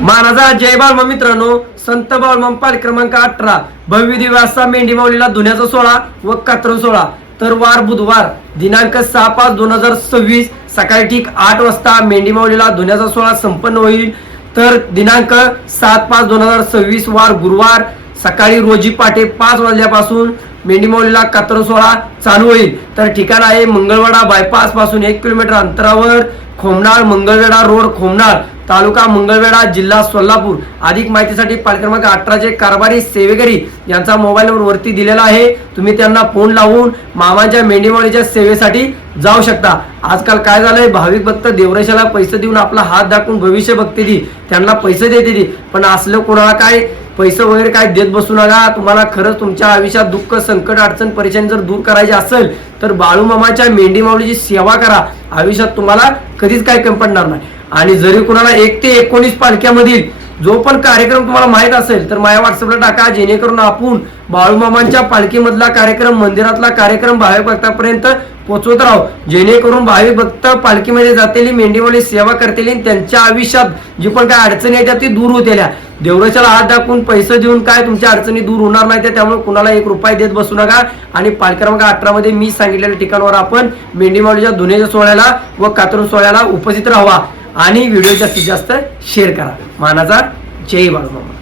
मानाचा जय बाळमा मित्रांनो, संत बाळमा पाल क्रमांक 18 भव्य दिव्य असा मेंढी माऊलीला धुण्याचा सोहळा व कात्रण सोहळा तर वार बुधवार दिनांक 6/5/2026 सकाळी ठीक 8 वाजता मेंढी माऊलीला धुण्याचा सोहळा संपन्न होईल। तर दिनांक 7/5/2026 वार गुरुवार सकाळी रोजी पहाटे 5 वाजल्यापासून मेंढी माऊलीला कात्रण सोहळा चालू होईल। तर ठिकाण आहे मंगळवेढा बायपास पासून 1 किलोमीटर अंतरावर खोमनाळ मंगळवेढा रोड खोमनाळ तालुका मंगळवेढा जिल्हा सोलापूर। अधिक माहितीसाठी पाल क्रमांक 18 चे कारभारी सेवेकरी यांचा मोबाईल नंबर वरती दिलेला आहे, तुम्ही त्यांना फोन लावून मामाच्या मेंढी माऊलीच्या सेवेसाठी जाऊ शकता। आजकाल काय झालंय, भाविक भक्त देवरेशाला पैसे देऊन आपला हात दाखवून भविष्य बघते त्यांना पैसे देते पण असलं कोणाला काय पैसे वगैरे काय देत बसू नका। तुम्हाला खरंच तुमच्या आयुष्यात दुःख संकट अडचण परेशानी जर दूर करायची असेल तर बाळू मामाच्या मेंढी माऊलीची सेवा करा, आयुष्यात तुम्हाला कधीच काय कमी पडणार नाही। आणि जरी कुणाला 1 ते 19 पालख्यामधील जो पण कार्यक्रम तुम्हाला माहित असेल तर माझ्या व्हॉट्सअपला टाका, जेणेकरून आपण बाळूमामांच्या पालखीमधला कार्यक्रम मंदिरातला कार्यक्रम भाविक भक्तापर्यंत पोहोचवत राहू, जेणेकरून भाविक भक्त पालखीमध्ये जातेली मेंढी माऊली सेवा करतेली त्यांच्या आयुष्यात जी पण काय अडचणी येतात ती दूर होतेल्या। देवरेशाला हात दाखवून पैसे देऊन काय तुमच्या अडचणी दूर होणार नाही, त्यामुळे कुणाला 1 रुपया देत बसू नका। आणि पाल क्रमांक 18 मध्ये मी सांगितलेल्या ठिकाणावर आपण मेंढी माऊलीच्या धुण्याच्या सोहळ्याला व कात्रण सोहळ्याला उपस्थित राहावा आणि व्हिडिओ जास्तीत जास्त शेअर करा। मानाचा जय बाळूमामा।